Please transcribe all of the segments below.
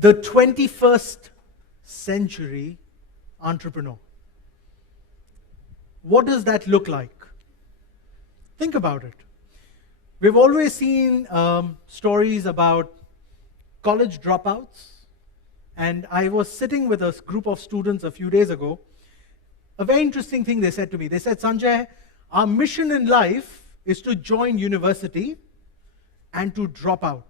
the 21st century entrepreneur. What does that look like? Think about it. We've always seen stories about college dropouts, and I was sitting with a group of students a few days ago. A very interesting thing they said to me. They said, Sanjay, our mission in life is to join university and to drop out.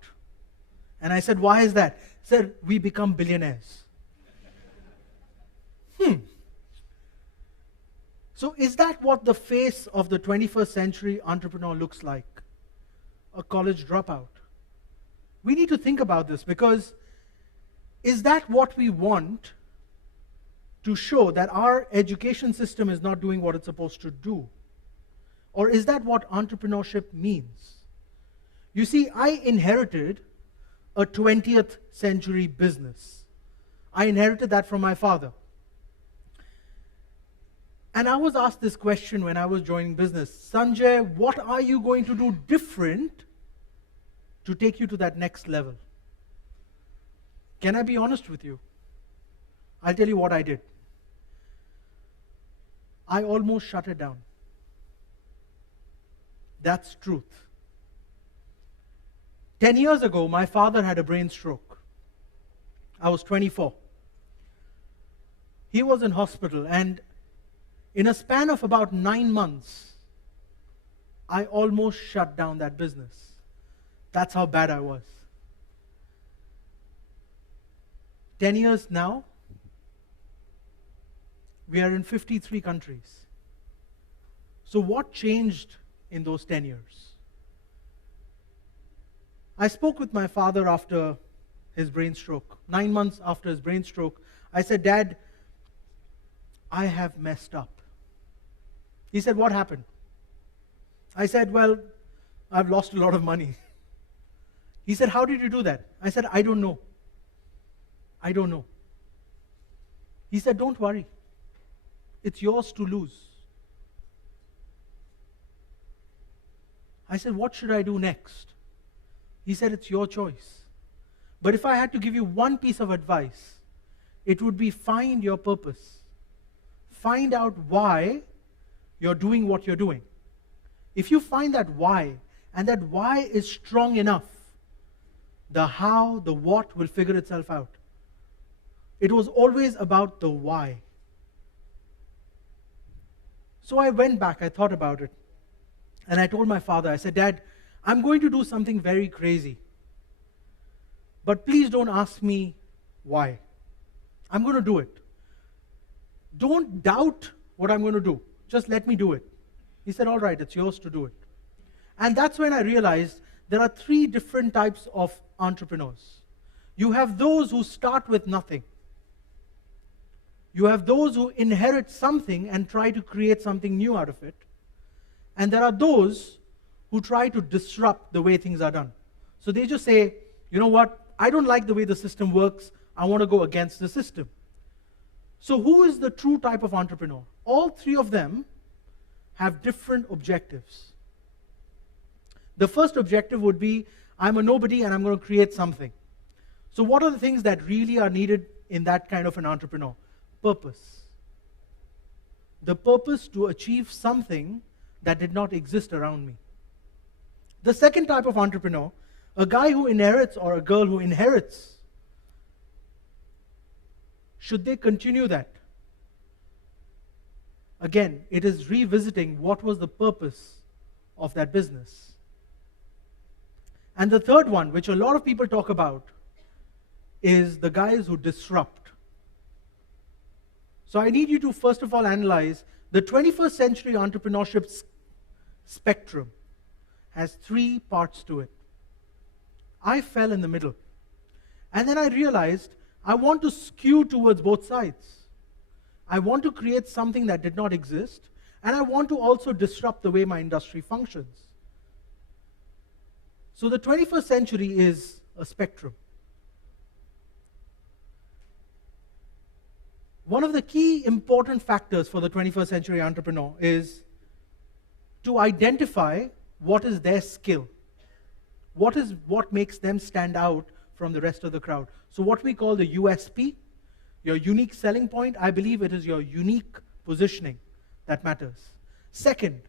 And I said, why is that? They said, we become billionaires. So is that what the face of the 21st century entrepreneur looks like? A college dropout? We need to think about this, because is that what we want to show, that our education system is not doing what it's supposed to do? Or is that what entrepreneurship means? You see, I inherited a 20th century business. I inherited that from my father. And I was asked this question when I was joining business. Sanjay, what are you going to do different to take you to that next level? Can I be honest with you? I'll tell you what I did. I almost shut it down. That's truth. 10 years ago, my father had a brain stroke. I was 24. He was in hospital, and in a span of about 9 months, I almost shut down that business. That's how bad I was. 10 years now, we are in 53 countries. So what changed in those 10 years? I spoke with my father after his brain stroke. 9 months after his brain stroke, I said, Dad, I have messed up. He said, what happened? I said, well, I've lost a lot of money. He said, how did you do that? I said, I don't know. I don't know. He said, don't worry. It's yours to lose. I said, what should I do next? He said, it's your choice. But if I had to give you one piece of advice, it would be find your purpose. Find out why you're doing what you're doing. If you find that why, and that why is strong enough, the how, the what will figure itself out. It was always about the why. So I went back, I thought about it, and I told my father, I said, Dad, I'm going to do something very crazy. But please don't ask me why. I'm going to do it. Don't doubt what I'm going to do. Just let me do it. He said, all right, it's yours to do it. And that's when I realized there are 3 different types of entrepreneurs. You have those who start with nothing. You have those who inherit something and try to create something new out of it. And there are those who try to disrupt the way things are done. So they just say, you know what, I don't like the way the system works. I want to go against the system. So who is the true type of entrepreneur? All 3 of them have different objectives. The first objective would be, I'm a nobody and I'm going to create something. So what are the things that really are needed in that kind of an entrepreneur? Purpose. The purpose to achieve something that did not exist around me. The second type of entrepreneur, a guy who inherits or a girl who inherits, should they continue that? Again, it is revisiting what was the purpose of that business. And the third one, which a lot of people talk about, is the guys who disrupt. So I need you to first of all analyze the 21st century entrepreneurship spectrum has 3 parts to it. I fell in the middle. And then I realized I want to skew towards both sides. I want to create something that did not exist, and I want to also disrupt the way my industry functions. So the 21st century is a spectrum. One of the key important factors for the 21st century entrepreneur is to identify what is their skill. What makes them stand out from the rest of the crowd. So what we call the USP, your unique selling point, I believe it is your unique positioning that matters. Second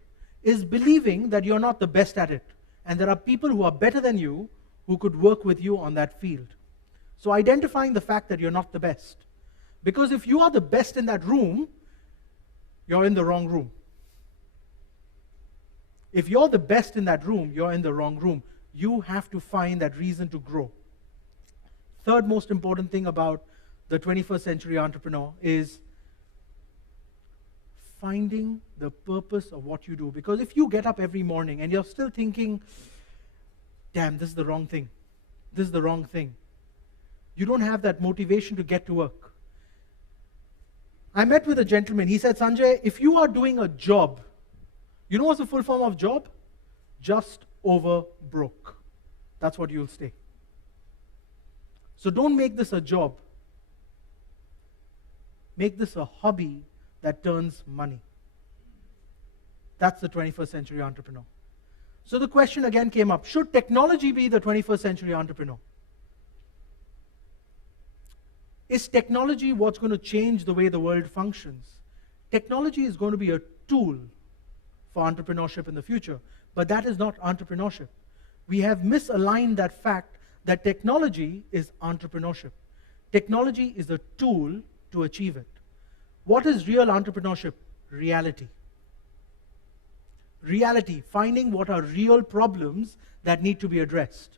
is believing that you're not the best at it, and there are people who are better than you who could work with you on that field. So identifying the fact that you're not the best. Because if you are the best in that room, you're in the wrong room. If you're the best in that room, you're in the wrong room. You have to find that reason to grow. Third most important thing about the 21st century entrepreneur is finding the purpose of what you do. Because if you get up every morning and you're still thinking, damn, this is the wrong thing. This is the wrong thing. You don't have that motivation to get to work. I met with a gentleman. He said, Sanjay, if you are doing a job, you know what's the full form of job? Just over broke. That's what you'll stay. So don't make this a job. Make this a hobby that turns money. That's the 21st century entrepreneur. So the question again came up, should technology be the 21st century entrepreneur? Is technology what's going to change the way the world functions? Technology is going to be a tool for entrepreneurship in the future, but that is not entrepreneurship. We have misaligned that fact that technology is entrepreneurship. Technology is a tool to achieve it. What is real entrepreneurship? Reality. Reality, finding what are real problems that need to be addressed.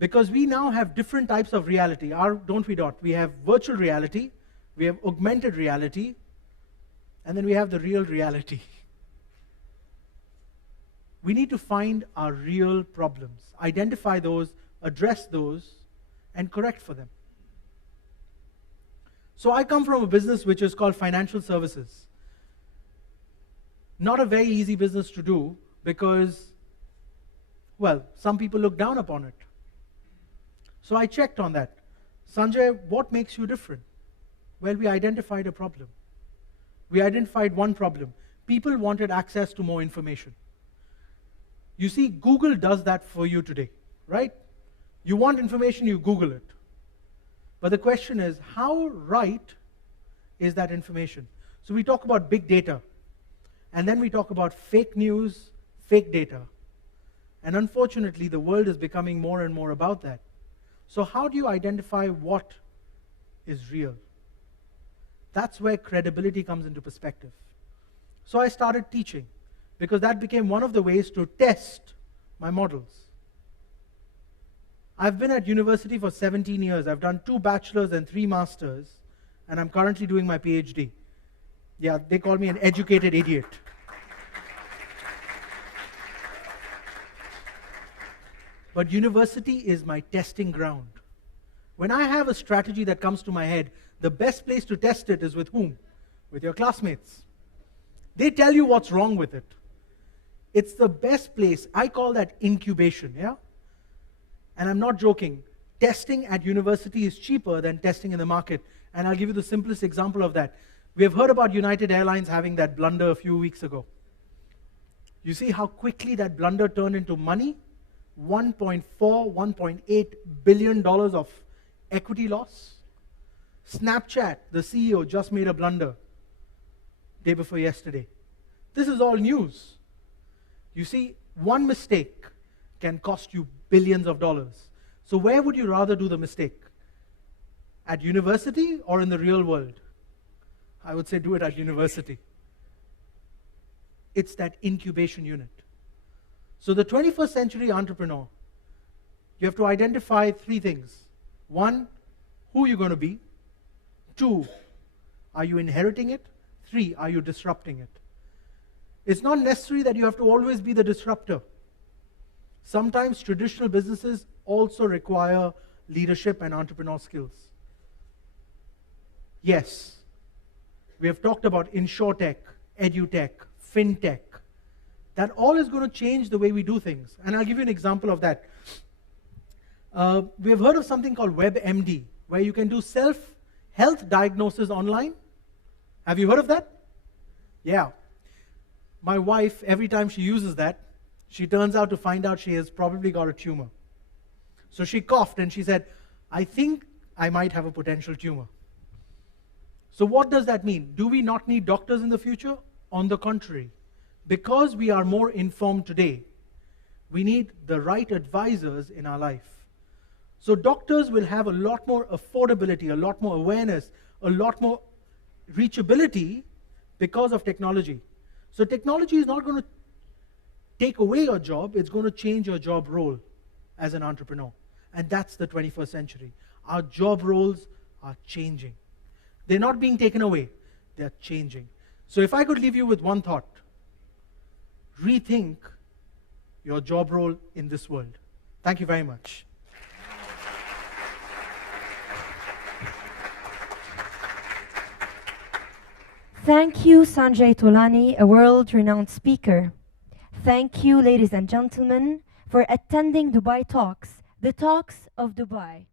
Because we now have different types of reality, don't we, Dot? We have virtual reality, we have augmented reality, and then we have the real reality. We need to find our real problems, identify those, address those, and correct for them. So I come from a business which is called financial services. Not a very easy business to do because, well, some people look down upon it. So I checked on that. Sanjay, what makes you different? Well, we identified a problem. We identified one problem. People wanted access to more information. You see, Google does that for you today, right? You want information, you Google it. But the question is, how right is that information? So we talk about big data, and then we talk about fake news, fake data. And unfortunately, the world is becoming more and more about that. So how do you identify what is real? That's where credibility comes into perspective. So I started teaching, because that became one of the ways to test my models. I've been at university for 17 years. I've done 2 bachelors and 3 masters, and I'm currently doing my PhD. Yeah, they call me an educated idiot. But university is my testing ground. When I have a strategy that comes to my head, the best place to test it is with whom? With your classmates. They tell you what's wrong with it. It's the best place. I call that incubation, yeah? And I'm not joking. Testing at university is cheaper than testing in the market. And I'll give you the simplest example of that. We have heard about United Airlines having that blunder a few weeks ago. You see how quickly that blunder turned into money? $1.8 billion of equity loss. Snapchat, the CEO, just made a blunder day before yesterday. This is all news. You see, one mistake can cost you billions of dollars. So where would you rather do the mistake? At university or in the real world? I would say do it at university. It's that incubation unit. So the 21st century entrepreneur, you have to identify 3 things. 1, who you're going to be. 2, are you inheriting it? 3, are you disrupting it? It's not necessary that you have to always be the disruptor. Sometimes traditional businesses also require leadership and entrepreneurial skills. Yes, we have talked about insurtech, edutech, fintech. That all is going to change the way we do things. And I'll give you an example of that. We have heard of something called WebMD, where you can do self-health diagnosis online. Have you heard of that? Yeah. My wife, every time she uses that, she turns out to find out she has probably got a tumor. So she coughed and she said, I think I might have a potential tumor. So what does that mean? Do we not need doctors in the future? On the contrary, because we are more informed today, we need the right advisors in our life. So doctors will have a lot more affordability, a lot more awareness, a lot more reachability because of technology. So technology is not going to take away your job, it's going to change your job role as an entrepreneur. And that's the 21st century. Our job roles are changing. They're not being taken away, they're changing. So if I could leave you with one thought, rethink your job role in this world. Thank you very much. Thank you, Sanjay Tolani, a world-renowned speaker. Thank you, ladies and gentlemen, for attending Dubai Talks, the Talks of Dubai.